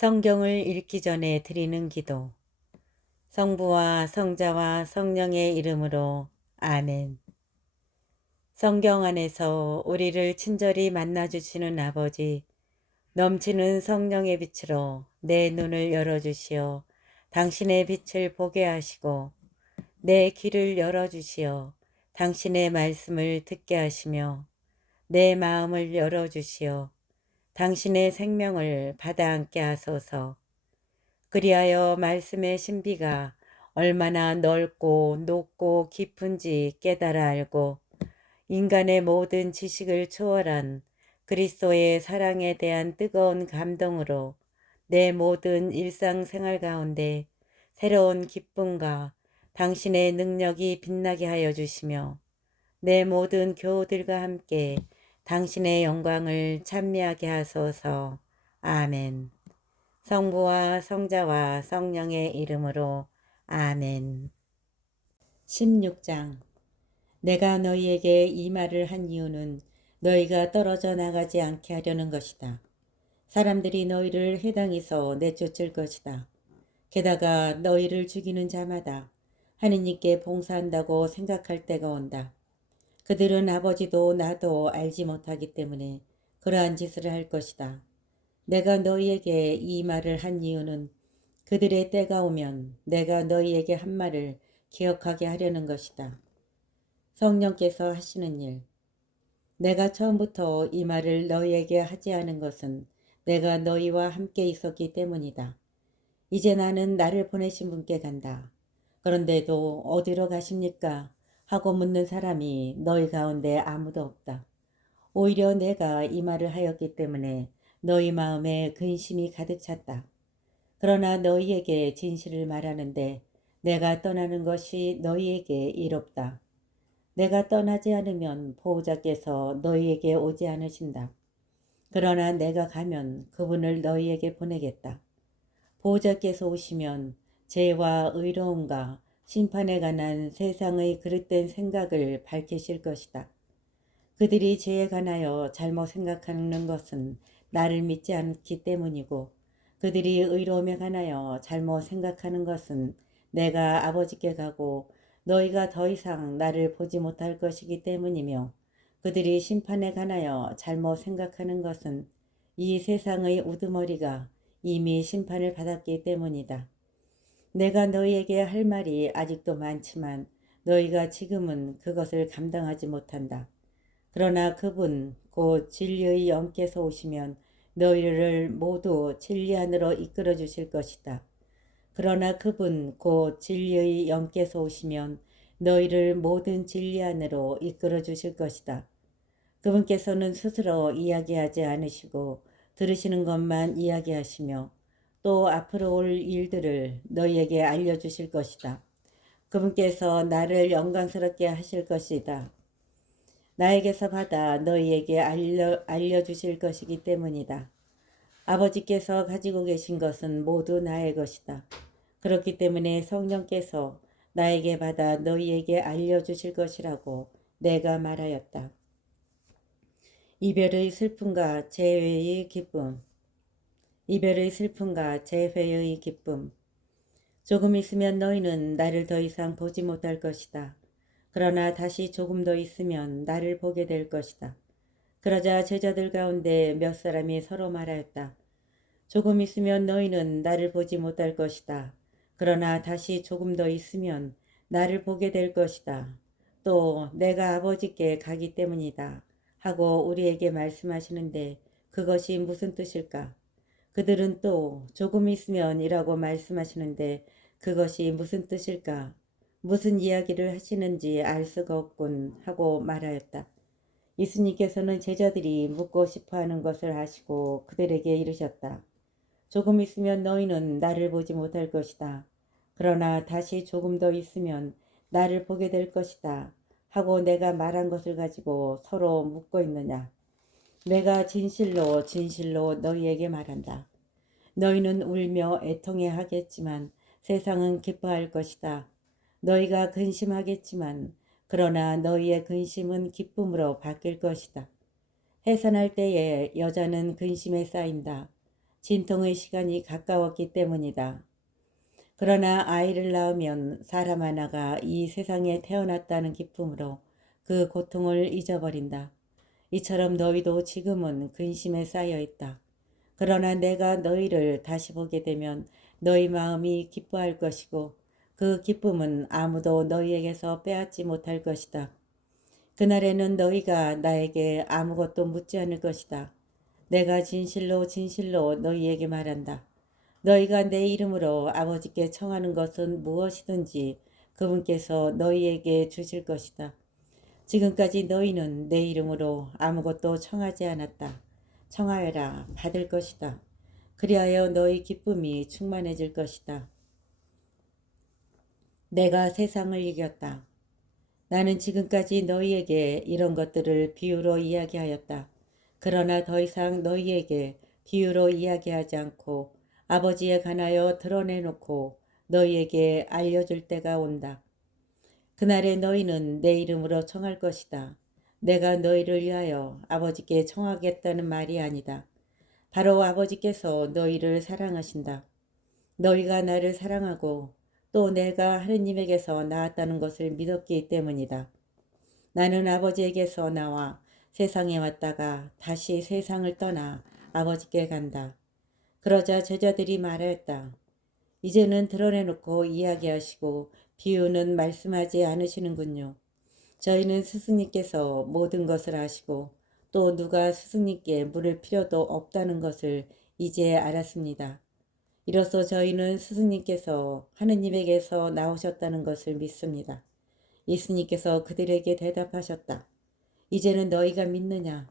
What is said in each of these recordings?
성경을 읽기 전에 드리는 기도. 성부와 성자와 성령의 이름으로 아멘. 성경 안에서 우리를 친절히 만나주시는 아버지, 넘치는 성령의 빛으로 내 눈을 열어주시어 당신의 빛을 보게 하시고 내 귀를 열어주시어 당신의 말씀을 듣게 하시며 내 마음을 열어주시어 당신의 생명을 받아 안게 하소서. 그리하여 말씀의 신비가 얼마나 넓고 높고 깊은지 깨달아 알고 인간의 모든 지식을 초월한 그리스도의 사랑에 대한 뜨거운 감동으로 내 모든 일상생활 가운데 새로운 기쁨과 당신의 능력이 빛나게 하여 주시며 내 모든 교우들과 함께 당신의 영광을 찬미하게 하소서. 아멘. 성부와 성자와 성령의 이름으로 아멘. 16장. 내가 너희에게 이 말을 한 이유는 너희가 떨어져 나가지 않게 하려는 것이다. 사람들이 너희를 회당에서 내쫓을 것이다. 게다가 너희를 죽이는 자마다 하느님께 봉사한다고 생각할 때가 온다. 그들은 아버지도 나도 알지 못하기 때문에 그러한 짓을 할 것이다. 내가 너희에게 이 말을 한 이유는 그들의 때가 오면 내가 너희에게 한 말을 기억하게 하려는 것이다. 성령께서 하시는 일. 내가 처음부터 이 말을 너희에게 하지 않은 것은 내가 너희와 함께 있었기 때문이다. 이제 나는 나를 보내신 분께 간다. 그런데도 어디로 가십니까? 하고 묻는 사람이 너희 가운데 아무도 없다. 오히려 내가 이 말을 하였기 때문에 너희 마음에 근심이 가득 찼다. 그러나 너희에게 진실을 말하는데 내가 떠나는 것이 너희에게 이롭다. 내가 떠나지 않으면 보호자께서 너희에게 오지 않으신다. 그러나 내가 가면 그분을 너희에게 보내겠다. 보호자께서 오시면 죄와 의로움과 심판에 관한 세상의 그릇된 생각을 밝히실 것이다. 그들이 죄에 관하여 잘못 생각하는 것은 나를 믿지 않기 때문이고 그들이 의로움에 관하여 잘못 생각하는 것은 내가 아버지께 가고 너희가 더 이상 나를 보지 못할 것이기 때문이며 그들이 심판에 관하여 잘못 생각하는 것은 이 세상의 우두머리가 이미 심판을 받았기 때문이다. 내가 너희에게 할 말이 아직도 많지만 너희가 지금은 그것을 감당하지 못한다. 그러나 그분 곧 진리의 영께서 오시면 너희를 모두 진리 안으로 이끌어 주실 것이다. 그러나 그분 곧 진리의 영께서 오시면 너희를 모든 진리 안으로 이끌어 주실 것이다. 그분께서는 스스로 이야기하지 않으시고 들으시는 것만 이야기하시며 또 앞으로 올 일들을 너희에게 알려주실 것이다. 그분께서 나를 영광스럽게 하실 것이다. 나에게서 받아 너희에게 알려주실 것이기 때문이다. 아버지께서 가지고 계신 것은 모두 나의 것이다. 그렇기 때문에 성령께서 나에게 받아 너희에게 알려주실 것이라고 내가 말하였다. 이별의 슬픔과 재회의 기쁨. 이별의 슬픔과 재회의 기쁨. 조금 있으면 너희는 나를 더 이상 보지 못할 것이다. 그러나 다시 조금 더 있으면 나를 보게 될 것이다. 그러자 제자들 가운데 몇 사람이 서로 말하였다. 조금 있으면 너희는 나를 보지 못할 것이다. 그러나 다시 조금 더 있으면 나를 보게 될 것이다. 또 내가 아버지께 가기 때문이다. 하고 우리에게 말씀하시는데 그것이 무슨 뜻일까? 그들은 또 조금 있으면 이라고 말씀하시는데 그것이 무슨 뜻일까? 무슨 이야기를 하시는지 알 수가 없군 하고 말하였다. 예수님께서는 제자들이 묻고 싶어하는 것을 아시고 그들에게 이르셨다. 조금 있으면 너희는 나를 보지 못할 것이다. 그러나 다시 조금 더 있으면 나를 보게 될 것이다. 하고 내가 말한 것을 가지고 서로 묻고 있느냐. 내가 진실로 진실로 너희에게 말한다. 너희는 울며 애통해 하겠지만 세상은 기뻐할 것이다. 너희가 근심하겠지만 그러나 너희의 근심은 기쁨으로 바뀔 것이다. 해산할 때에 여자는 근심에 쌓인다. 진통의 시간이 가까웠기 때문이다. 그러나 아이를 낳으면 사람 하나가 이 세상에 태어났다는 기쁨으로 그 고통을 잊어버린다. 이처럼 너희도 지금은 근심에 쌓여 있다. 그러나 내가 너희를 다시 보게 되면 너희 마음이 기뻐할 것이고 그 기쁨은 아무도 너희에게서 빼앗지 못할 것이다. 그날에는 너희가 나에게 아무것도 묻지 않을 것이다. 내가 진실로 진실로 너희에게 말한다. 너희가 내 이름으로 아버지께 청하는 것은 무엇이든지 그분께서 너희에게 주실 것이다. 지금까지 너희는 내 이름으로 아무것도 청하지 않았다. 청하여라 받을 것이다. 그리하여 너희 기쁨이 충만해질 것이다. 내가 세상을 이겼다. 나는 지금까지 너희에게 이런 것들을 비유로 이야기하였다. 그러나 더 이상 너희에게 비유로 이야기하지 않고 아버지에 관하여 드러내놓고 너희에게 알려줄 때가 온다. 그날에 너희는 내 이름으로 청할 것이다. 내가 너희를 위하여 아버지께 청하겠다는 말이 아니다. 바로 아버지께서 너희를 사랑하신다. 너희가 나를 사랑하고 또 내가 하느님에게서 나왔다는 것을 믿었기 때문이다. 나는 아버지에게서 나와 세상에 왔다가 다시 세상을 떠나 아버지께 간다. 그러자 제자들이 말하였다. 이제는 드러내놓고 이야기하시고 비유는 말씀하지 않으시는군요. 저희는 스승님께서 모든 것을 아시고 또 누가 스승님께 물을 필요도 없다는 것을 이제 알았습니다. 이로써 저희는 스승님께서 하느님에게서 나오셨다는 것을 믿습니다. 예수님께서 그들에게 대답하셨다. 이제는 너희가 믿느냐?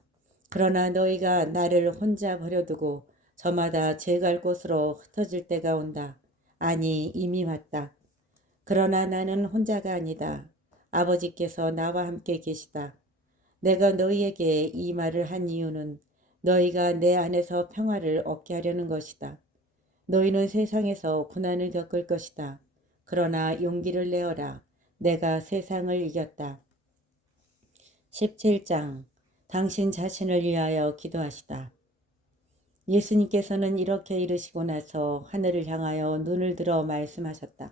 그러나 너희가 나를 혼자 버려두고 저마다 제 갈 곳으로 흩어질 때가 온다. 아니 이미 왔다. 그러나 나는 혼자가 아니다. 아버지께서 나와 함께 계시다. 내가 너희에게 이 말을 한 이유는 너희가 내 안에서 평화를 얻게 하려는 것이다. 너희는 세상에서 고난을 겪을 것이다. 그러나 용기를 내어라. 내가 세상을 이겼다. 17장 당신 자신을 위하여 기도하시다. 예수님께서는 이렇게 이르시고 나서 하늘을 향하여 눈을 들어 말씀하셨다.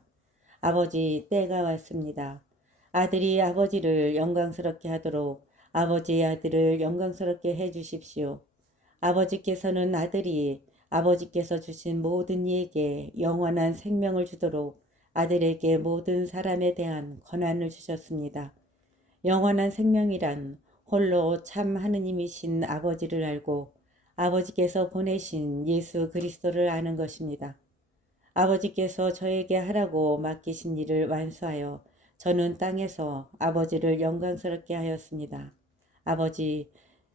아버지, 때가 왔습니다. 아들이 아버지를 영광스럽게 하도록 아버지의 아들을 영광스럽게 해 주십시오. 아버지께서는 아들이 아버지께서 주신 모든 이에게 영원한 생명을 주도록 아들에게 모든 사람에 대한 권한을 주셨습니다. 영원한 생명이란 홀로 참 하느님이신 아버지를 알고 아버지께서 보내신 예수 그리스도를 아는 것입니다. 아버지께서 저에게 하라고 맡기신 일을 완수하여 저는 땅에서 아버지를 영광스럽게 하였습니다. 아버지,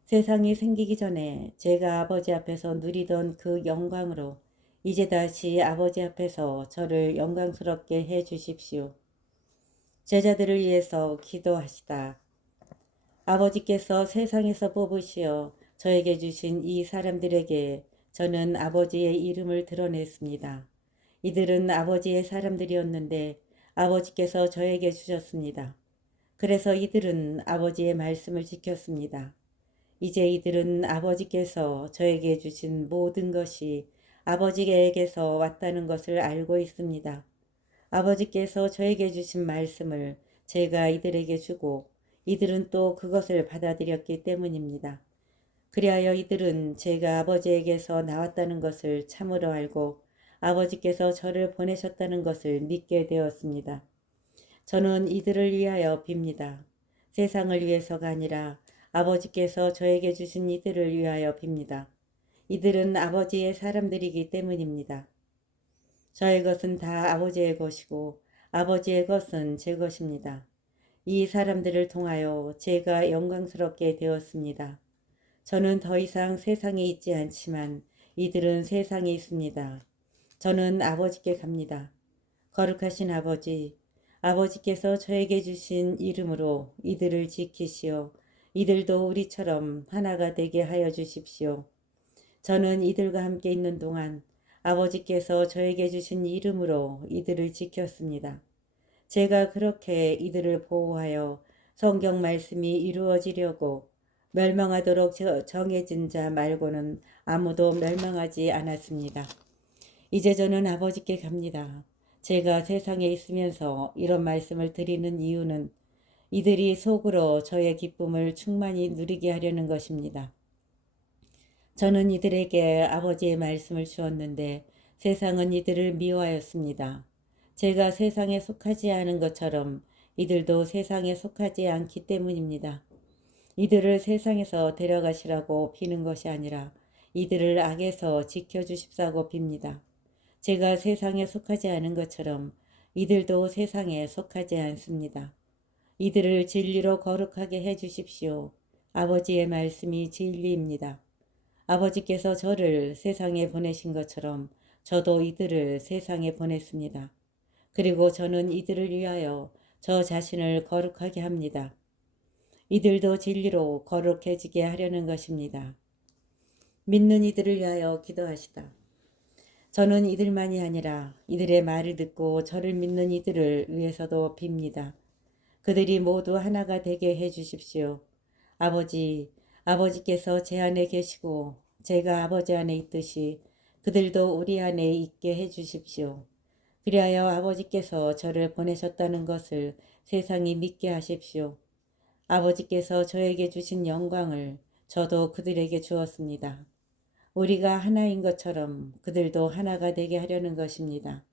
세상이 생기기 전에 제가 아버지 앞에서 누리던 그 영광으로 이제 다시 아버지 앞에서 저를 영광스럽게 해 주십시오. 제자들을 위해서 기도하시다. 아버지께서 세상에서 뽑으시어 저에게 주신 이 사람들에게 저는 아버지의 이름을 드러냈습니다. 이들은 아버지의 사람들이었는데 아버지께서 저에게 주셨습니다. 그래서 이들은 아버지의 말씀을 지켰습니다. 이제 이들은 아버지께서 저에게 주신 모든 것이 아버지에게서 왔다는 것을 알고 있습니다. 아버지께서 저에게 주신 말씀을 제가 이들에게 주고 이들은 또 그것을 받아들였기 때문입니다. 그리하여 이들은 제가 아버지에게서 나왔다는 것을 참으로 알고 아버지께서 저를 보내셨다는 것을 믿게 되었습니다. 저는 이들을 위하여 빕니다. 세상을 위해서가 아니라 아버지께서 저에게 주신 이들을 위하여 빕니다. 이들은 아버지의 사람들이기 때문입니다. 저의 것은 다 아버지의 것이고 아버지의 것은 제 것입니다. 이 사람들을 통하여 제가 영광스럽게 되었습니다. 저는 더 이상 세상에 있지 않지만 이들은 세상에 있습니다. 저는 아버지께 갑니다. 거룩하신 아버지, 아버지께서 저에게 주신 이름으로 이들을 지키시어 이들도 우리처럼 하나가 되게 하여 주십시오. 저는 이들과 함께 있는 동안 아버지께서 저에게 주신 이름으로 이들을 지켰습니다. 제가 그렇게 이들을 보호하여 성경 말씀이 이루어지려고 멸망하도록 정해진 자 말고는 아무도 멸망하지 않았습니다. 이제 저는 아버지께 갑니다. 제가 세상에 있으면서 이런 말씀을 드리는 이유는 이들이 속으로 저의 기쁨을 충만히 누리게 하려는 것입니다. 저는 이들에게 아버지의 말씀을 주었는데 세상은 이들을 미워하였습니다. 제가 세상에 속하지 않은 것처럼 이들도 세상에 속하지 않기 때문입니다. 이들을 세상에서 데려가시라고 비는 것이 아니라 이들을 악에서 지켜주십사고 빕니다. 제가 세상에 속하지 않은 것처럼 이들도 세상에 속하지 않습니다. 이들을 진리로 거룩하게 해주십시오. 아버지의 말씀이 진리입니다. 아버지께서 저를 세상에 보내신 것처럼 저도 이들을 세상에 보냈습니다. 그리고 저는 이들을 위하여 저 자신을 거룩하게 합니다. 이들도 진리로 거룩해지게 하려는 것입니다. 믿는 이들을 위하여 기도하시다. 저는 이들만이 아니라 이들의 말을 듣고 저를 믿는 이들을 위해서도 빕니다. 그들이 모두 하나가 되게 해주십시오. 아버지께서 제 안에 계시고 제가 아버지 안에 있듯이 그들도 우리 안에 있게 해주십시오. 그리하여 아버지께서 저를 보내셨다는 것을 세상이 믿게 하십시오. 아버지께서 저에게 주신 영광을 저도 그들에게 주었습니다. 우리가 하나인 것처럼 그들도 하나가 되게 하려는 것입니다.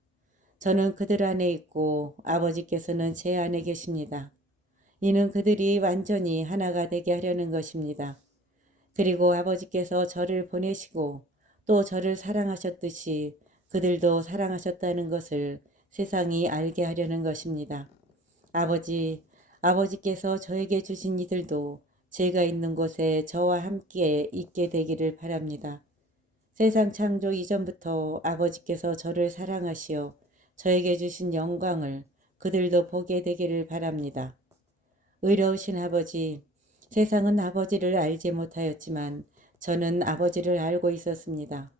저는 그들 안에 있고 아버지께서는 제 안에 계십니다. 이는 그들이 완전히 하나가 되게 하려는 것입니다. 그리고 아버지께서 저를 보내시고 또 저를 사랑하셨듯이 그들도 사랑하셨다는 것을 세상이 알게 하려는 것입니다. 아버지께서 저에게 주신 이들도 제가 있는 곳에 저와 함께 있게 되기를 바랍니다. 세상 창조 이전부터 아버지께서 저를 사랑하시어 저에게 주신 영광을 그들도 보게 되기를 바랍니다. 의로우신 아버지, 세상은 아버지를 알지 못하였지만 저는 아버지를 알고 있었습니다.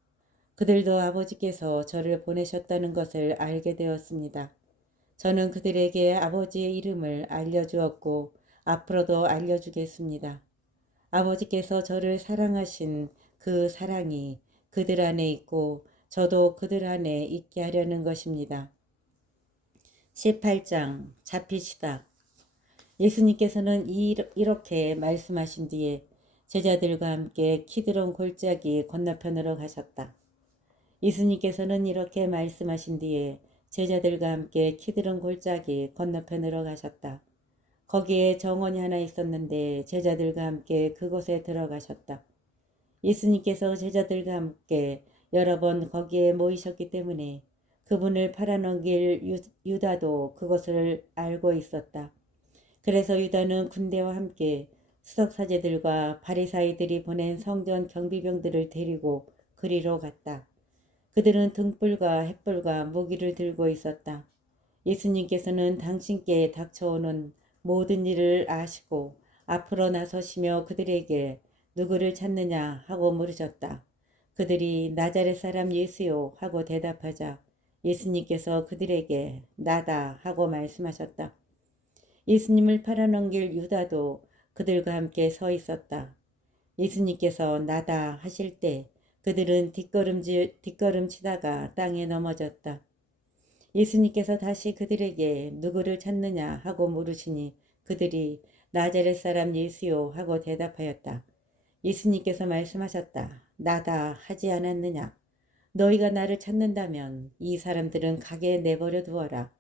그들도 아버지께서 저를 보내셨다는 것을 알게 되었습니다. 저는 그들에게 아버지의 이름을 알려주었고 앞으로도 알려주겠습니다. 아버지께서 저를 사랑하신 그 사랑이 그들 안에 있고 저도 그들 안에 있게 하려는 것입니다. 18장 잡히시다. 예수님께서는 이렇게 말씀하신 뒤에 제자들과 함께 키드론 골짜기 건너편으로 가셨다. 예수님께서는 이렇게 말씀하신 뒤에 제자들과 함께 키드론 골짜기 건너편으로 가셨다. 거기에 정원이 하나 있었는데 제자들과 함께 그곳에 들어가셨다. 예수님께서 제자들과 함께 여러 번 거기에 모이셨기 때문에 그분을 팔아넘길 유다도 그것을 알고 있었다. 그래서 유다는 군대와 함께 수석사제들과 바리사이들이 보낸 성전 경비병들을 데리고 그리로 갔다. 그들은 등불과 횃불과 무기를 들고 있었다. 예수님께서는 당신께 닥쳐오는 모든 일을 아시고 앞으로 나서시며 그들에게 누구를 찾느냐 하고 물으셨다. 그들이 나자렛 사람 예수요 하고 대답하자 예수님께서 그들에게 나다 하고 말씀하셨다. 예수님을 팔아넘길 유다도 그들과 함께 서 있었다. 예수님께서 나다 하실 때 그들은 뒷걸음치다가 땅에 넘어졌다. 예수님께서 다시 그들에게 누구를 찾느냐 하고 물으시니 그들이 나자렛 사람 예수요 하고 대답하였다. 예수님께서 말씀하셨다. 나다 하지 않았느냐? 너희가 나를 찾는다면 이 사람들은 가게 내버려 두어라.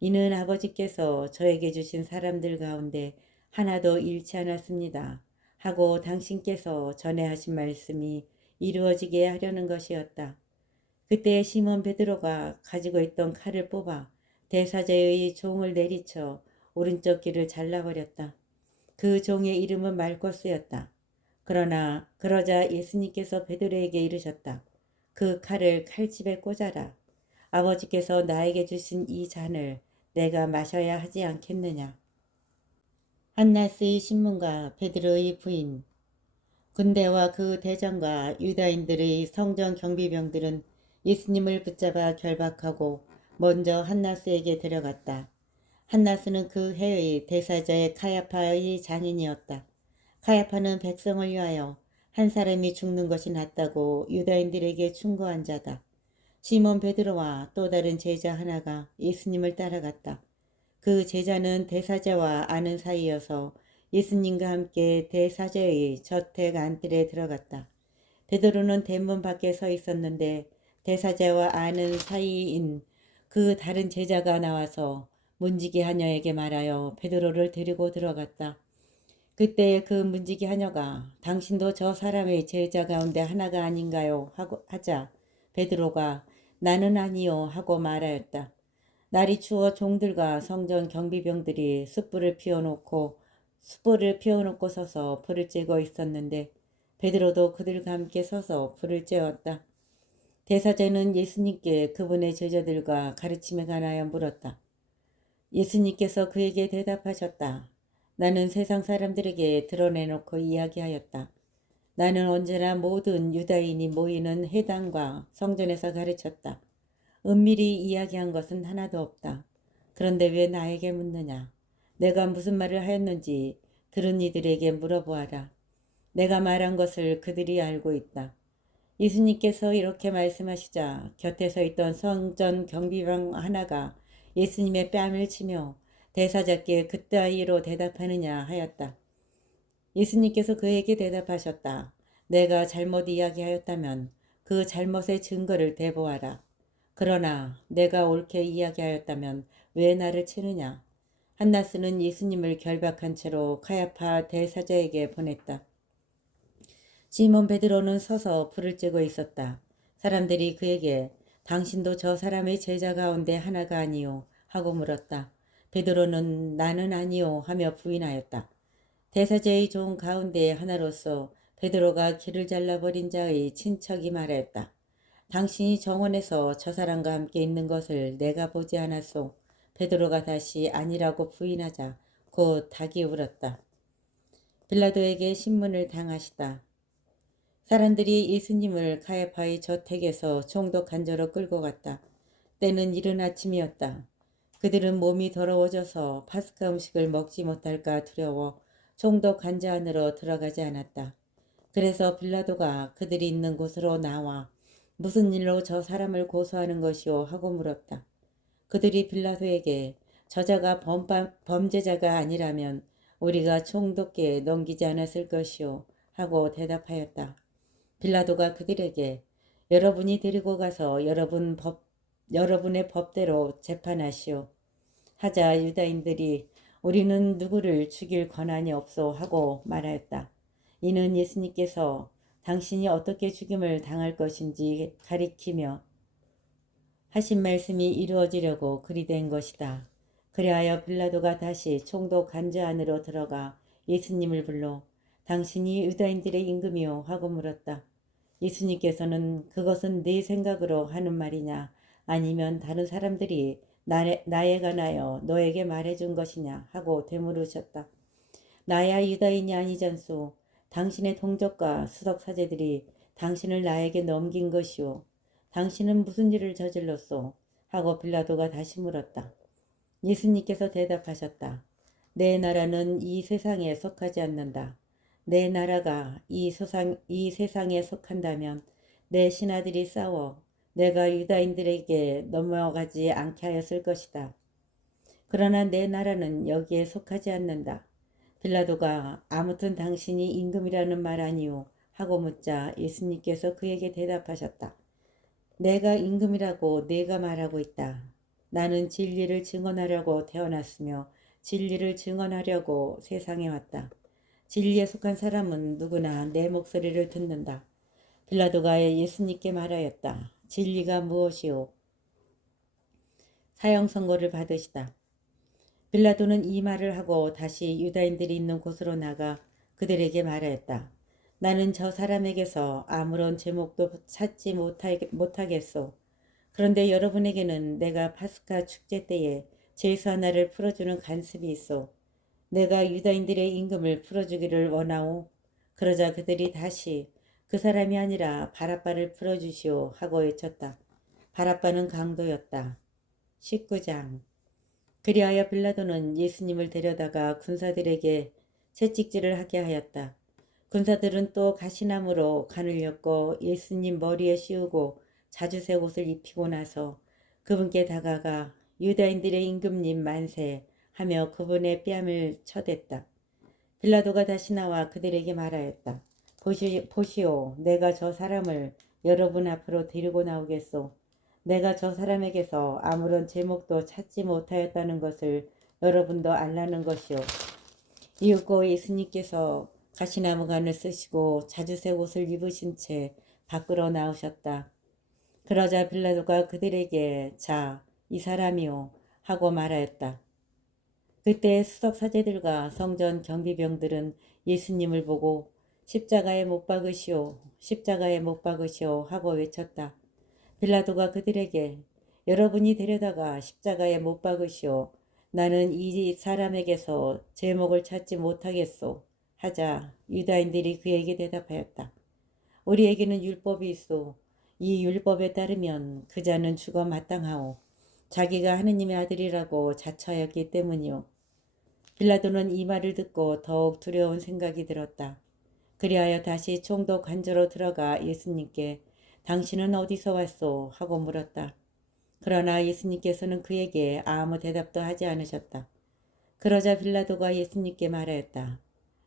이는 아버지께서 저에게 주신 사람들 가운데 하나도 잃지 않았습니다. 하고 당신께서 전에 하신 말씀이 이루어지게 하려는 것이었다. 그때 시몬 베드로가 가지고 있던 칼을 뽑아 대사제의 종을 내리쳐 오른쪽 귀를 잘라버렸다. 그 종의 이름은 말코스였다. 그러자 예수님께서 베드로에게 이르셨다. 그 칼을 칼집에 꽂아라. 아버지께서 나에게 주신 이 잔을 내가 마셔야 하지 않겠느냐. 한나스의 신문과 베드로의 부인. 군대와 그 대장과 유다인들의 성전 경비병들은 예수님을 붙잡아 결박하고 먼저 한나스에게 데려갔다. 한나스는 그 해의 대사자의 카야파의 장인이었다. 가야파는 백성을 위하여 한 사람이 죽는 것이 낫다고 유다인들에게 충고한 자다. 시몬 베드로와 또 다른 제자 하나가 예수님을 따라갔다. 그 제자는 대사제와 아는 사이여서 예수님과 함께 대사제의 저택 안뜰에 들어갔다. 베드로는 대문 밖에 서 있었는데 대사제와 아는 사이인 그 다른 제자가 나와서 문지기 하녀에게 말하여 베드로를 데리고 들어갔다. 그때 그 문지기 하녀가 당신도 저 사람의 제자 가운데 하나가 아닌가요? 하고 하자 베드로가 나는 아니요 하고 말하였다. 날이 추워 종들과 성전 경비병들이 숯불을 피워놓고 서서 불을 쬐고 있었는데 베드로도 그들과 함께 서서 불을 쬐었다. 대사제는 예수님께 그분의 제자들과 가르침에 관하여 물었다. 예수님께서 그에게 대답하셨다. 나는 세상 사람들에게 드러내놓고 이야기하였다. 나는 언제나 모든 유다인이 모이는 회당과 성전에서 가르쳤다. 은밀히 이야기한 것은 하나도 없다. 그런데 왜 나에게 묻느냐? 내가 무슨 말을 하였는지 들은 이들에게 물어보아라. 내가 말한 것을 그들이 알고 있다. 예수님께서 이렇게 말씀하시자 곁에 서 있던 성전 경비병 하나가 예수님의 뺨을 치며 대사자께 그따위로 대답하느냐 하였다. 예수님께서 그에게 대답하셨다. 내가 잘못 이야기하였다면 그 잘못의 증거를 대보아라. 그러나 내가 옳게 이야기하였다면 왜 나를 치느냐? 한나스는 예수님을 결박한 채로 카야파 대사자에게 보냈다. 시몬 베드로는 서서 불을 쬐고 있었다. 사람들이 그에게 당신도 저 사람의 제자 가운데 하나가 아니요 하고 물었다. 베드로는 나는 아니요 하며 부인하였다. 대사제의 종 가운데 하나로서 베드로가 길을 잘라버린 자의 친척이 말했다. 당신이 정원에서 저 사람과 함께 있는 것을 내가 보지 않았소. 베드로가 다시 아니라고 부인하자 곧 닭이 울었다. 빌라도에게 신문을 당하시다. 사람들이 예수님을 가야파의 저택에서 총독 간저로 끌고 갔다. 때는 이른 아침이었다. 그들은 몸이 더러워져서 파스카 음식을 먹지 못할까 두려워 총독 간저 안으로 들어가지 않았다. 그래서 빌라도가 그들이 있는 곳으로 나와 무슨 일로 저 사람을 고소하는 것이오 하고 물었다. 그들이 빌라도에게 저자가 범죄자가 아니라면 우리가 총독께 넘기지 않았을 것이오 하고 대답하였다. 빌라도가 그들에게 여러분이 데리고 가서 여러분의 법대로 재판하시오. 하자 유다인들이 우리는 누구를 죽일 권한이 없소 하고 말하였다. 이는 예수님께서 당신이 어떻게 죽임을 당할 것인지 가리키며 하신 말씀이 이루어지려고 그리 된 것이다. 그리하여 빌라도가 다시 총독 간저 안으로 들어가 예수님을 불러 당신이 유다인들의 임금이요 하고 물었다. 예수님께서는 그것은 네 생각으로 하는 말이냐 아니면 다른 사람들이 나에 관하여 너에게 말해준 것이냐 하고 되물으셨다. 나야 유다인이 아니잖소. 당신의 동족과 수석사제들이 당신을 나에게 넘긴 것이오. 당신은 무슨 일을 저질렀소? 하고 빌라도가 다시 물었다. 예수님께서 대답하셨다. 내 나라는 이 세상에 속하지 않는다. 내 나라가 이 세상에 속한다면 내 신하들이 싸워 내가 유다인들에게 넘어가지 않게 하였을 것이다. 그러나 내 나라는 여기에 속하지 않는다. 빌라도가 아무튼 당신이 임금이라는 말 아니오 하고 묻자 예수님께서 그에게 대답하셨다. 내가 임금이라고 네가 말하고 있다. 나는 진리를 증언하려고 태어났으며 진리를 증언하려고 세상에 왔다. 진리에 속한 사람은 누구나 내 목소리를 듣는다. 빌라도가 예수님께 말하였다. 진리가 무엇이오? 사형 선고를 받으시다. 빌라도는 이 말을 하고 다시 유다인들이 있는 곳으로 나가 그들에게 말하였다. 나는 저 사람에게서 아무런 제목도 찾지 못하겠소. 그런데 여러분에게는 내가 파스카 축제 때에 죄수 하나를 풀어주는 간섭이 있어. 내가 유다인들의 임금을 풀어주기를 원하오. 그러자 그들이 다시 그 사람이 아니라 바라바를 풀어주시오 하고 외쳤다. 바라바는 강도였다. 19장. 그리하여 빌라도는 예수님을 데려다가 군사들에게 채찍질을 하게 하였다. 군사들은 또 가시나무로 간을 엮고 예수님 머리에 씌우고 자주색 옷을 입히고 나서 그분께 다가가 유다인들의 임금님 만세 하며 그분의 뺨을 쳐댔다. 빌라도가 다시 나와 그들에게 말하였다. 보시오, 내가 저 사람을 여러분 앞으로 데리고 나오겠소. 내가 저 사람에게서 아무런 제목도 찾지 못하였다는 것을 여러분도 알라는 것이오. 이윽고 예수님께서 가시나무 관을 쓰시고 자주색 옷을 입으신 채 밖으로 나오셨다. 그러자 빌라도가 그들에게 자, 이 사람이요 하고 말하였다. 그때 수석 사제들과 성전 경비병들은 예수님을 보고 십자가에 못 박으시오, 십자가에 못 박으시오 하고 외쳤다. 빌라도가 그들에게 여러분이 데려다가 십자가에 못 박으시오. 나는 이 사람에게서 제목을 찾지 못하겠소. 하자 유다인들이 그에게 대답하였다. 우리에게는 율법이 있소. 이 율법에 따르면 그 자는 죽어 마땅하오. 자기가 하느님의 아들이라고 자처하였기 때문이오. 빌라도는 이 말을 듣고 더욱 두려운 생각이 들었다. 그리하여 다시 총독 관저로 들어가 예수님께 당신은 어디서 왔소? 하고 물었다. 그러나 예수님께서는 그에게 아무 대답도 하지 않으셨다. 그러자 빌라도가 예수님께 말하였다.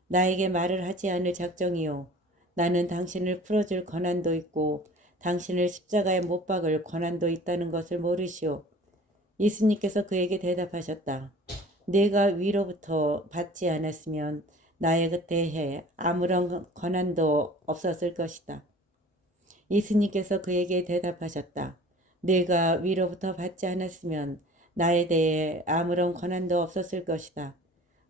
나에게 말을 하지 않을 작정이요. 나는 당신을 풀어줄 권한도 있고 당신을 십자가에 못 박을 권한도 있다는 것을 모르시오. 예수님께서 그에게 대답하셨다. 내가 위로부터 받지 않았으면 나에 대해 아무런 권한도 없었을 것이다. 예수님께서 그에게 대답하셨다. 내가 위로부터 받지 않았으면 나에 대해 아무런 권한도 없었을 것이다.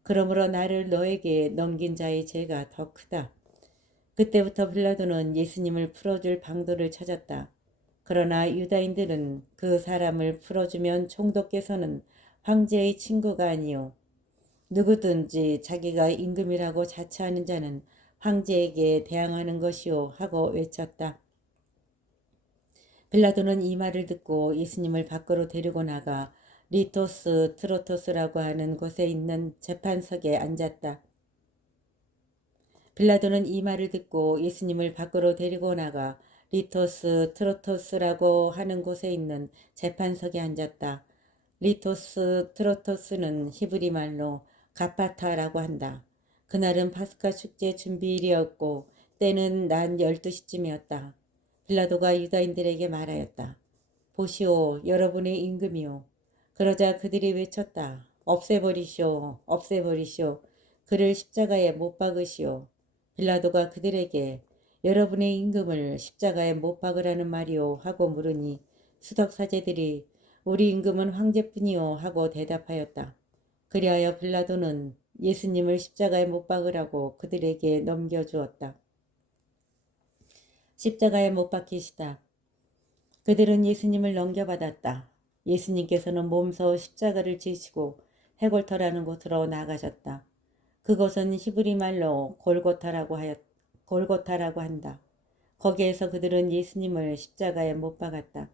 그러므로 나를 너에게 넘긴 자의 죄가 더 크다. 그때부터 빌라도는 예수님을 풀어줄 방도를 찾았다. 그러나 유다인들은 그 사람을 풀어주면 총독께서는 황제의 친구가 아니요 누구든지 자기가 임금이라고 자처하는 자는 황제에게 대항하는 것이요 하고 외쳤다. 빌라도는 이 말을 듣고 예수님을 밖으로 데리고 나가 리토스 트로토스라고 하는 곳에 있는 재판석에 앉았다. 빌라도는 이 말을 듣고 예수님을 밖으로 데리고 나가 리토스 트로토스라고 하는 곳에 있는 재판석에 앉았다. 리토스 트로토스는 히브리 말로 가파타라고 한다. 그날은 파스카 축제 준비일이었고 때는 낮 12시쯤이었다. 빌라도가 유다인들에게 말하였다. 보시오, 여러분의 임금이요. 그러자 그들이 외쳤다. 없애버리시오, 없애버리시오. 그를 십자가에 못 박으시오. 빌라도가 그들에게 여러분의 임금을 십자가에 못 박으라는 말이오 하고 물으니 수석 사제들이 우리 임금은 황제뿐이요 하고 대답하였다. 그리하여 빌라도는 예수님을 십자가에 못 박으라고 그들에게 넘겨주었다. 십자가에 못 박히시다. 그들은 예수님을 넘겨받았다. 예수님께서는 몸소 십자가를 지시고 해골터라는 곳으로 나가셨다. 그곳은 히브리 말로 골고타라고 한다. 거기에서 그들은 예수님을 십자가에 못 박았다.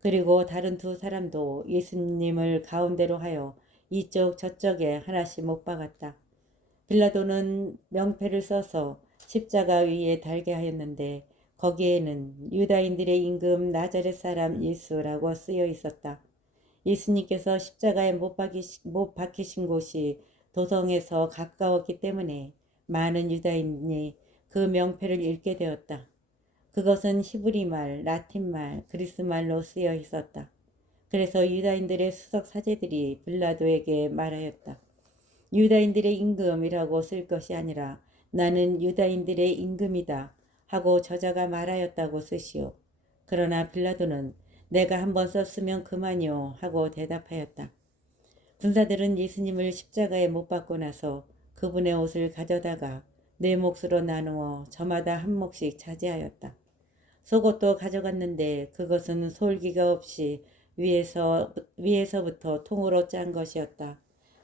그리고 다른 두 사람도 예수님을 가운데로 하여 이쪽 저쪽에 하나씩 못 박았다. 빌라도는 명패를 써서 십자가 위에 달게 하였는데 거기에는 유다인들의 임금 나자렛 사람 예수라고 쓰여 있었다. 예수님께서 십자가에 못 박히신 곳이 도성에서 가까웠기 때문에 많은 유다인이 그 명패를 읽게 되었다. 그것은 히브리 말, 라틴 말, 그리스 말로 쓰여 있었다. 그래서 유다인들의 수석 사제들이 빌라도에게 말하였다. 유다인들의 임금이라고 쓸 것이 아니라 나는 유다인들의 임금이다 하고 저자가 말하였다고 쓰시오. 그러나 빌라도는 내가 한번 썼으면 그만이오 하고 대답하였다. 군사들은 예수님을 십자가에 못 박고 나서 그분의 옷을 가져다가 네 몫으로 나누어 저마다 한 몫씩 차지하였다. 속옷도 가져갔는데 그것은 솔기가 없이 위에서부터 통으로 짠 것이었다.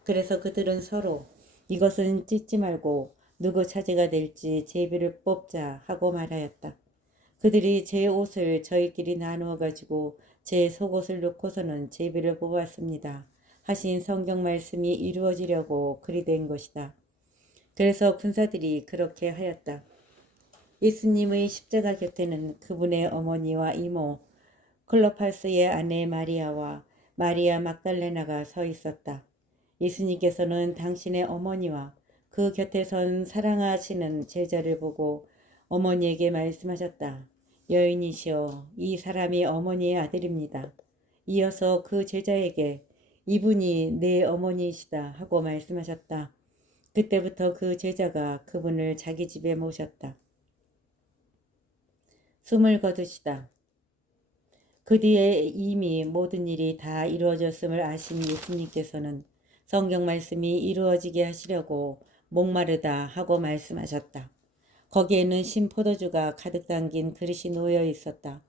그래서 그들은 서로 이것은 찢지 말고 누구 차지가 될지 제비를 뽑자 하고 말하였다. 그들이 제 옷을 저희끼리 나누어 가지고 제 속옷을 놓고서는 제비를 뽑았습니다. 하신 성경 말씀이 이루어지려고 그리 된 것이다. 그래서 군사들이 그렇게 하였다. 예수님의 십자가 곁에는 그분의 어머니와 이모 클로파스의 아내 마리아와 마리아 막달레나가 서 있었다. 예수님께서는 당신의 어머니와 그 곁에 선 사랑하시는 제자를 보고 어머니에게 말씀하셨다. 여인이시여, 이 사람이 어머니의 아들입니다. 이어서 그 제자에게 이분이 내 어머니이시다 하고 말씀하셨다. 그때부터 그 제자가 그분을 자기 집에 모셨다. 숨을 거두시다. 그 뒤에 이미 모든 일이 다 이루어졌음을 아신 예수님께서는 성경 말씀이 이루어지게 하시려고 목마르다 하고 말씀하셨다. 거기에는 신 포도주가 가득 담긴 그릇이 놓여 있었다.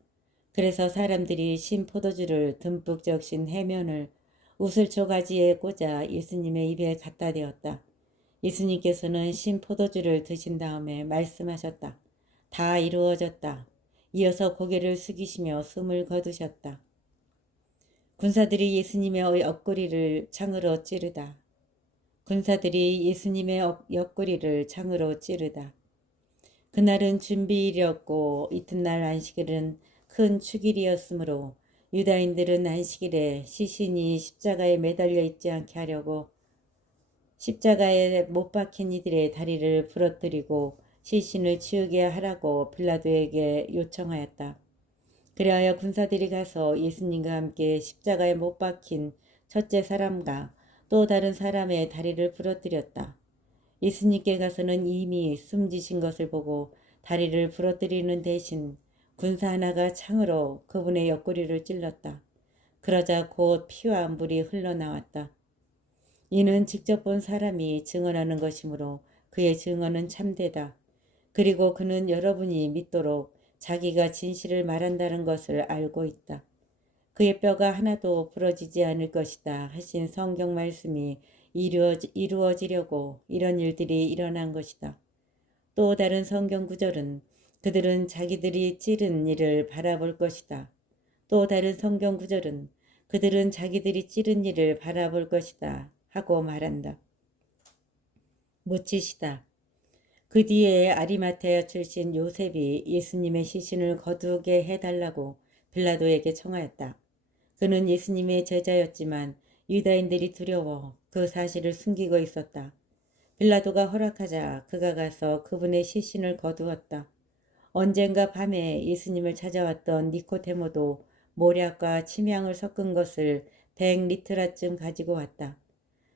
그래서 사람들이 신 포도주를 듬뿍 적신 해면을 우슬초 가지에 꽂아 예수님의 입에 갖다 대었다. 예수님께서는 신 포도주를 드신 다음에 말씀하셨다. 다 이루어졌다. 이어서 고개를 숙이시며 숨을 거두셨다. 군사들이 예수님의 옆구리를 창으로 찌르다. 군사들이 예수님의 옆구리를 창으로 찌르다. 그날은 준비일이었고 이튿날 안식일은 큰 축일이었으므로 유다인들은 안식일에 시신이 십자가에 매달려 있지 않게 하려고 십자가에 못 박힌 이들의 다리를 부러뜨리고 시신을 치우게 하라고 빌라도에게 요청하였다. 그리하여 군사들이 가서 예수님과 함께 십자가에 못 박힌 첫째 사람과 또 다른 사람의 다리를 부러뜨렸다. 예수님께 가서는 이미 숨지신 것을 보고 다리를 부러뜨리는 대신 군사 하나가 창으로 그분의 옆구리를 찔렀다. 그러자 곧 피와 물이 흘러나왔다. 이는 직접 본 사람이 증언하는 것이므로 그의 증언은 참되다. 그리고 그는 여러분이 믿도록 자기가 진실을 말한다는 것을 알고 있다. 그의 뼈가 하나도 부러지지 않을 것이다 하신 성경 말씀이 이루어지려고 이런 일들이 일어난 것이다. 또 다른 성경 구절은 그들은 자기들이 찌른 일을 바라볼 것이다. 또 다른 성경 구절은 그들은 자기들이 찌른 일을 바라볼 것이다 하고 말한다. 묻히시다. 그 뒤에 아리마테아 출신 요셉이 예수님의 시신을 거두게 해달라고 빌라도에게 청하였다. 그는 예수님의 제자였지만 유다인들이 두려워 그 사실을 숨기고 있었다. 빌라도가 허락하자 그가 가서 그분의 시신을 거두었다. 언젠가 밤에 예수님을 찾아왔던 니코데모도 모략과 침향을 섞은 것을 100리트라쯤 가지고 왔다.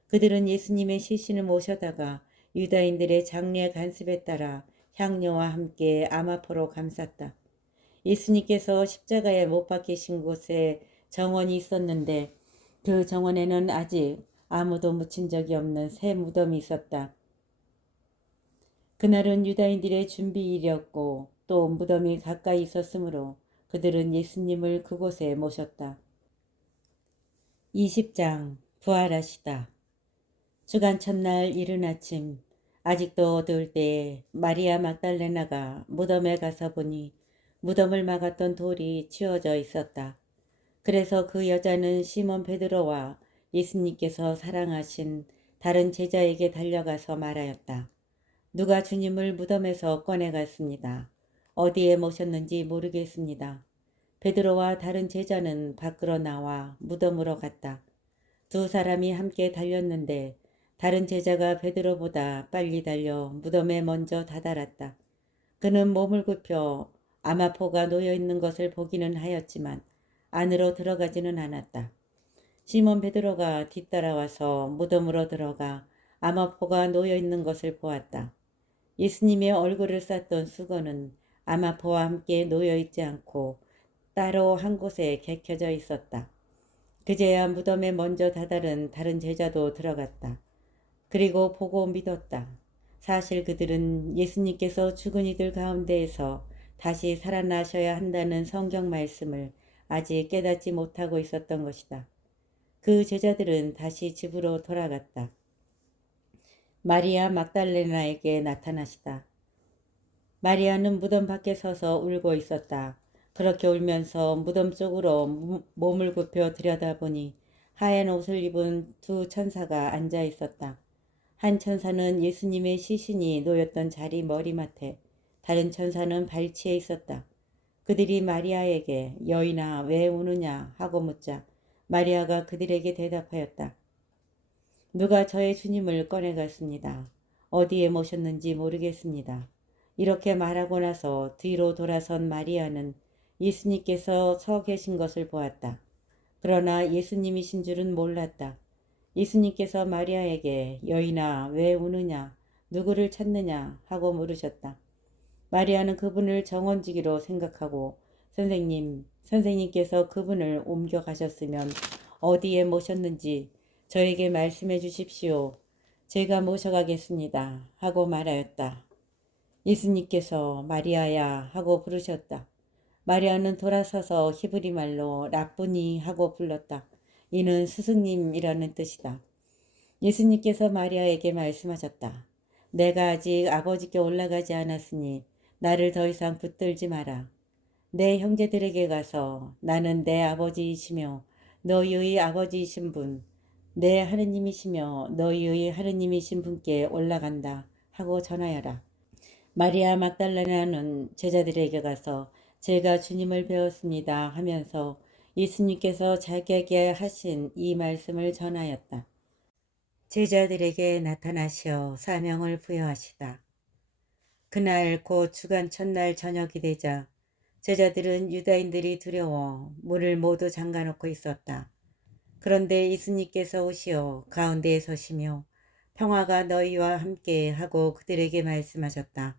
그들은 예수님의 시신을 모셔다가 유다인들의 장례 간습에 따라 향료와 함께 아마포로 감쌌다. 예수님께서 십자가에 못 박히신 곳에 정원이 있었는데 그 정원에는 아직 아무도 묻힌 적이 없는 새 무덤이 있었다. 그날은 유다인들의 준비일이었고 또 무덤이 가까이 있었으므로 그들은 예수님을 그곳에 모셨다. 20장 부활하시다. 주간 첫날 이른 아침 아직도 어두울 때에 마리아 막달레나가 무덤에 가서 보니 무덤을 막았던 돌이 치워져 있었다. 그래서 그 여자는 시몬 베드로와 예수님께서 사랑하신 다른 제자에게 달려가서 말하였다. 누가 주님을 무덤에서 꺼내갔습니다. 어디에 모셨는지 모르겠습니다. 베드로와 다른 제자는 밖으로 나와 무덤으로 갔다. 두 사람이 함께 달렸는데 다른 제자가 베드로보다 빨리 달려 무덤에 먼저 다다랐다. 그는 몸을 굽혀 아마포가 놓여 있는 것을 보기는 하였지만 안으로 들어가지는 않았다. 시몬 베드로가 뒤따라와서 무덤으로 들어가 아마포가 놓여 있는 것을 보았다. 예수님의 얼굴을 쌌던 수건은 아마포와 함께 놓여 있지 않고 따로 한 곳에 개켜져 있었다. 그제야 무덤에 먼저 다다른 다른 제자도 들어갔다. 그리고 보고 믿었다. 사실 그들은 예수님께서 죽은 이들 가운데에서 다시 살아나셔야 한다는 성경 말씀을 아직 깨닫지 못하고 있었던 것이다. 그 제자들은 다시 집으로 돌아갔다. 마리아 막달레나에게 나타나시다. 마리아는 무덤 밖에 서서 울고 있었다. 그렇게 울면서 무덤 쪽으로 몸을 굽혀 들여다보니 하얀 옷을 입은 두 천사가 앉아 있었다. 한 천사는 예수님의 시신이 놓였던 자리 머리맡에, 다른 천사는 발치에 있었다. 그들이 마리아에게 여인아 왜 우느냐 하고 묻자 마리아가 그들에게 대답하였다. 누가 저의 주님을 꺼내갔습니다. 어디에 모셨는지 모르겠습니다. 이렇게 말하고 나서 뒤로 돌아선 마리아는 예수님께서 서 계신 것을 보았다. 그러나 예수님이신 줄은 몰랐다. 예수님께서 마리아에게 여인아 왜 우느냐 누구를 찾느냐 하고 물으셨다. 마리아는 그분을 정원지기로 생각하고 선생님께서 그분을 옮겨가셨으면 어디에 모셨는지 저에게 말씀해 주십시오. 제가 모셔가겠습니다. 하고 말하였다. 예수님께서 마리아야 하고 부르셨다. 마리아는 돌아서서 히브리 말로 라쁘니 하고 불렀다. 이는 스승님이라는 뜻이다. 예수님께서 마리아에게 말씀하셨다. 내가 아직 아버지께 올라가지 않았으니 나를 더 이상 붙들지 마라. 내 형제들에게 가서 나는 내 아버지이시며 너희의 아버지이신 분, 내 하느님이시며 너희의 하느님이신 분께 올라간다 하고 전하여라. 마리아 막달라나는 제자들에게 가서 제가 주님을 배웠습니다 하면서 예수님께서 자기에게 하신 이 말씀을 전하였다. 제자들에게 나타나시어 사명을 부여하시다. 그날 곧 주간 첫날 저녁이 되자 제자들은 유다인들이 두려워 문을 모두 잠가놓고 있었다. 그런데 예수님께서 오시어 가운데에 서시며 평화가 너희와 함께 하고 그들에게 말씀하셨다.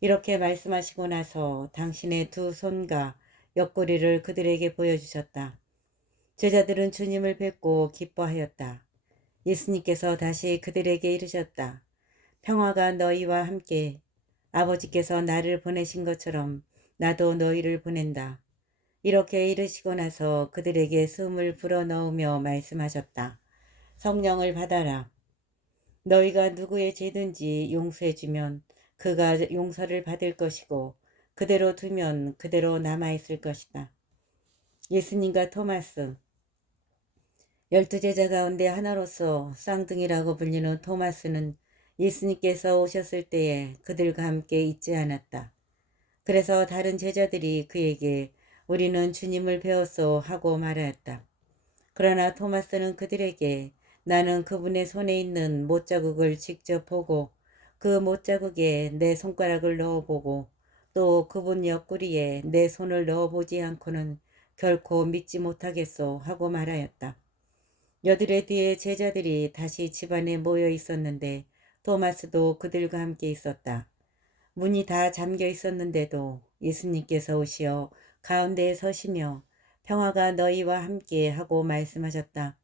이렇게 말씀하시고 나서 당신의 두 손과 옆구리를 그들에게 보여주셨다. 제자들은 주님을 뵙고 기뻐하였다. 예수님께서 다시 그들에게 이르셨다. 평화가 너희와 함께 아버지께서 나를 보내신 것처럼 나도 너희를 보낸다. 이렇게 이르시고 나서 그들에게 숨을 불어넣으며 말씀하셨다. 성령을 받아라. 너희가 누구의 죄든지 용서해주면 그가 용서를 받을 것이고 그대로 두면 그대로 남아있을 것이다. 예수님과 토마스, 12제자 가운데 하나로서 쌍둥이라고 불리는 토마스는 예수님께서 오셨을 때에 그들과 함께 있지 않았다. 그래서 다른 제자들이 그에게 우리는 주님을 배웠소 하고 말하였다. 그러나 토마스는 그들에게 나는 그분의 손에 있는 못자국을 직접 보고 그 못자국에 내 손가락을 넣어보고 또 그분 옆구리에 내 손을 넣어보지 않고는 결코 믿지 못하겠소 하고 말하였다. 여드레 뒤에 제자들이 다시 집안에 모여 있었는데 토마스도 그들과 함께 있었다. 문이 다 잠겨 있었는데도 예수님께서 오시어 가운데에 서시며 평화가 너희와 함께 하고 말씀하셨다.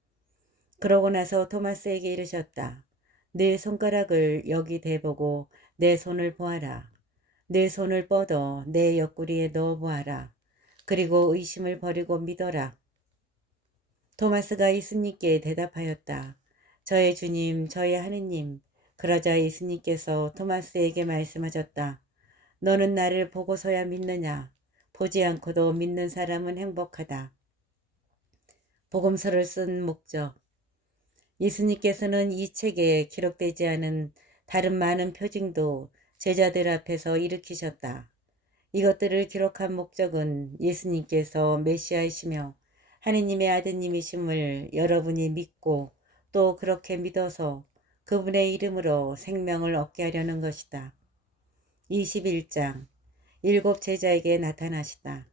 그러고 나서 토마스에게 이르셨다. 내 손가락을 여기 대보고 내 손을 보아라. 내 손을 뻗어 내 옆구리에 넣어 보아라. 그리고 의심을 버리고 믿어라. 토마스가 예수님께 대답하였다. 저의 주님, 저의 하느님. 그러자 예수님께서 토마스에게 말씀하셨다. 너는 나를 보고서야 믿느냐? 보지 않고도 믿는 사람은 행복하다. 복음서를 쓴 목적. 예수님께서는 이 책에 기록되지 않은 다른 많은 표징도 제자들 앞에서 일으키셨다. 이것들을 기록한 목적은 예수님께서 메시아이시며 하느님의 아드님이심을 여러분이 믿고 또 그렇게 믿어서 그분의 이름으로 생명을 얻게 하려는 것이다. 21장 7 제자에게 나타나시다.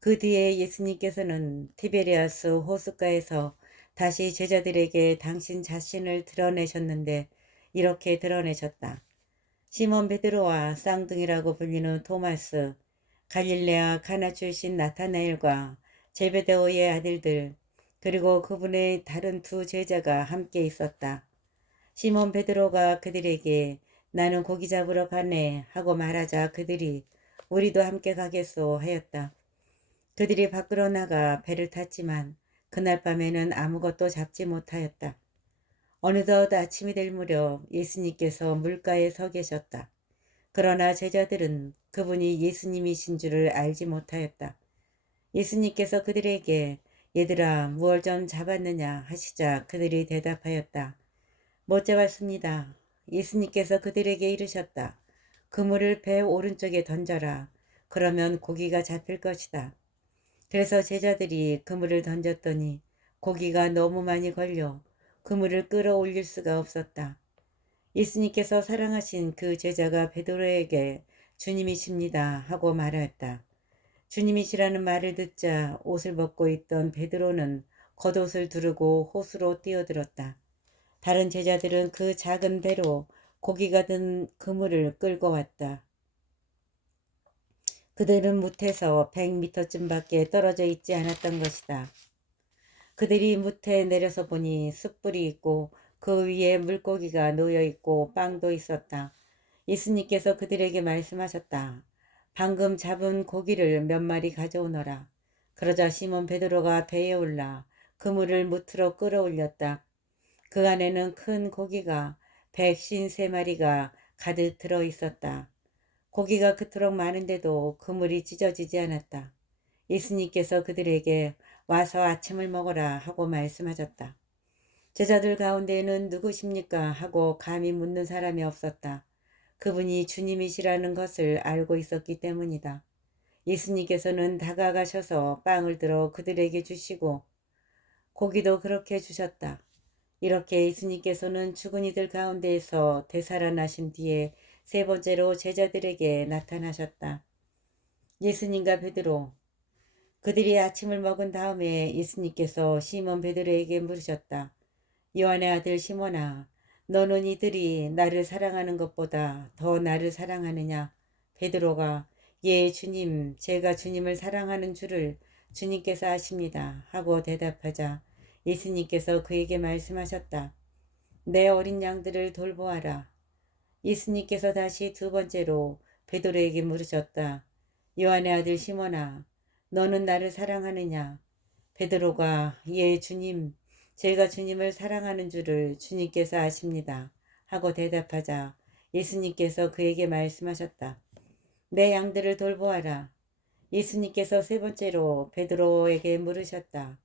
그 뒤에 예수님께서는 티베리아스 호숫가에서 다시 제자들에게 당신 자신을 드러내셨는데 이렇게 드러내셨다. 시몬 베드로와 쌍둥이라고 불리는 토마스, 갈릴레아 가나 출신 나타나엘과 제베데오의 아들들, 그리고 그분의 다른 두 제자가 함께 있었다. 시몬 베드로가 그들에게 나는 고기 잡으러 가네 하고 말하자 그들이 우리도 함께 가겠소 하였다. 그들이 밖으로 나가 배를 탔지만 그날 밤에는 아무것도 잡지 못하였다. 어느덧 아침이 될 무렵 예수님께서 물가에 서 계셨다. 그러나 제자들은 그분이 예수님이신 줄을 알지 못하였다. 예수님께서 그들에게 얘들아 무얼 좀 잡았느냐 하시자 그들이 대답하였다. 못 잡았습니다. 예수님께서 그들에게 이르셨다. 그물을 배 오른쪽에 던져라. 그러면 고기가 잡힐 것이다. 그래서 제자들이 그물을 던졌더니 고기가 너무 많이 걸려 그물을 끌어올릴 수가 없었다. 예수님께서 사랑하신 그 제자가 베드로에게 주님이십니다 하고 말하였다. 주님이시라는 말을 듣자 옷을 벗고 있던 베드로는 겉옷을 두르고 호수로 뛰어들었다. 다른 제자들은 그 작은 배로 고기가 든 그물을 끌고 왔다. 그들은 무태에서 100m쯤밖에 떨어져 있지 않았던 것이다. 그들이 무태에 내려서 보니 숯불이 있고 그 위에 물고기가 놓여 있고 빵도 있었다. 예수님께서 그들에게 말씀하셨다. 방금 잡은 고기를 몇 마리 가져오너라. 그러자 시몬 베드로가 배에 올라 그물을 무트로 끌어올렸다. 그 안에는 큰 고기가 153마리가 가득 들어 있었다. 고기가 그토록 많은데도 그물이 찢어지지 않았다. 예수님께서 그들에게 와서 아침을 먹어라 하고 말씀하셨다. 제자들 가운데에는 누구십니까? 하고 감히 묻는 사람이 없었다. 그분이 주님이시라는 것을 알고 있었기 때문이다. 예수님께서는 다가가셔서 빵을 들어 그들에게 주시고 고기도 그렇게 주셨다. 이렇게 예수님께서는 죽은 이들 가운데에서 되살아나신 뒤에 세 번째로 제자들에게 나타나셨다. 예수님과 베드로, 그들이 아침을 먹은 다음에 예수님께서 시몬 베드로에게 물으셨다. 요한의 아들 시몬아, 너는 이들이 나를 사랑하는 것보다 더 나를 사랑하느냐? 베드로가 예 주님, 제가 주님을 사랑하는 줄을 주님께서 아십니다 하고 대답하자 예수님께서 그에게 말씀하셨다. 내 어린 양들을 돌보아라. 예수님께서 다시 두 번째로 베드로에게 물으셨다. 요한의 아들 시몬아, 너는 나를 사랑하느냐? 베드로가 예 주님, 제가 주님을 사랑하는 줄을 주님께서 아십니다 하고 대답하자 예수님께서 그에게 말씀하셨다. 내 양들을 돌보아라. 예수님께서 세 번째로 베드로에게 물으셨다.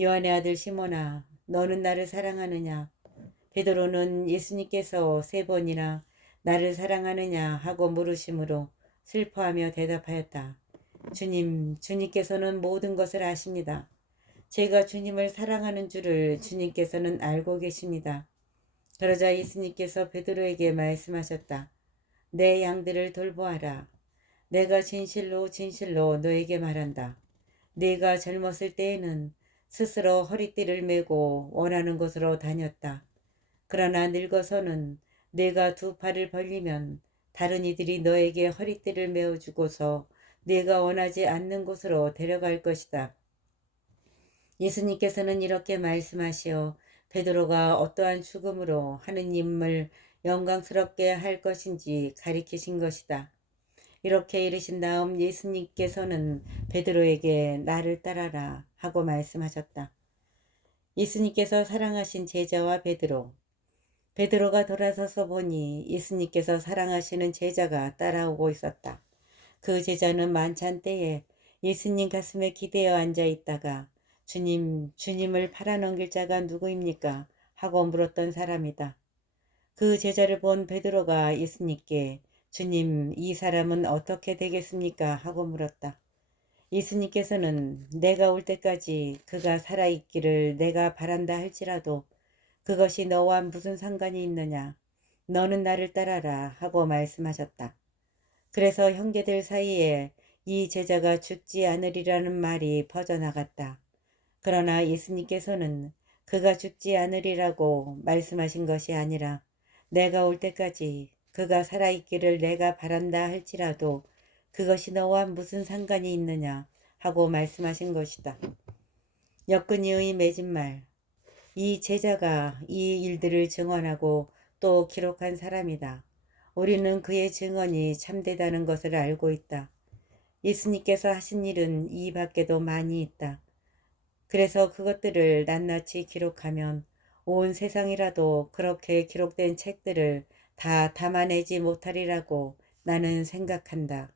요한의 아들 시몬아, 너는 나를 사랑하느냐? 베드로는 예수님께서 세 번이나 나를 사랑하느냐 하고 물으심으로 슬퍼하며 대답하였다. 주님, 주님께서는 모든 것을 아십니다. 제가 주님을 사랑하는 줄을 주님께서는 알고 계십니다. 그러자 예수님께서 베드로에게 말씀하셨다. 내 양들을 돌보아라. 내가 진실로 진실로 너에게 말한다. 네가 젊었을 때에는 스스로 허리띠를 메고 원하는 곳으로 다녔다. 그러나 늙어서는 네가 두 팔을 벌리면 다른 이들이 너에게 허리띠를 메어주고서 네가 원하지 않는 곳으로 데려갈 것이다. 예수님께서는 이렇게 말씀하시어 베드로가 어떠한 죽음으로 하느님을 영광스럽게 할 것인지 가리키신 것이다. 이렇게 이르신 다음 예수님께서는 베드로에게 나를 따라라 하고 말씀하셨다. 예수님께서 사랑하신 제자와 베드로. 베드로가 돌아서서 보니 예수님께서 사랑하시는 제자가 따라오고 있었다. 그 제자는 만찬 때에 예수님 가슴에 기대어 앉아 있다가 주님, 주님을 팔아넘길 자가 누구입니까? 하고 물었던 사람이다. 그 제자를 본 베드로가 예수님께 주님, 이 사람은 어떻게 되겠습니까? 하고 물었다. 예수님께서는 내가 올 때까지 그가 살아있기를 내가 바란다 할지라도 그것이 너와 무슨 상관이 있느냐? 너는 나를 따라라 하고 말씀하셨다. 그래서 형제들 사이에 이 제자가 죽지 않으리라는 말이 퍼져나갔다. 그러나 예수님께서는 그가 죽지 않으리라고 말씀하신 것이 아니라 내가 올 때까지 그가 살아있기를 내가 바란다 할지라도 그것이 너와 무슨 상관이 있느냐 하고 말씀하신 것이다. 역근이의 맺은 말. 이 제자가 이 일들을 증언하고 또 기록한 사람이다. 우리는 그의 증언이 참되다는 것을 알고 있다. 예수님께서 하신 일은 이 밖에도 많이 있다. 그래서 그것들을 낱낱이 기록하면 온 세상이라도 그렇게 기록된 책들을 다 담아내지 못하리라고 나는 생각한다.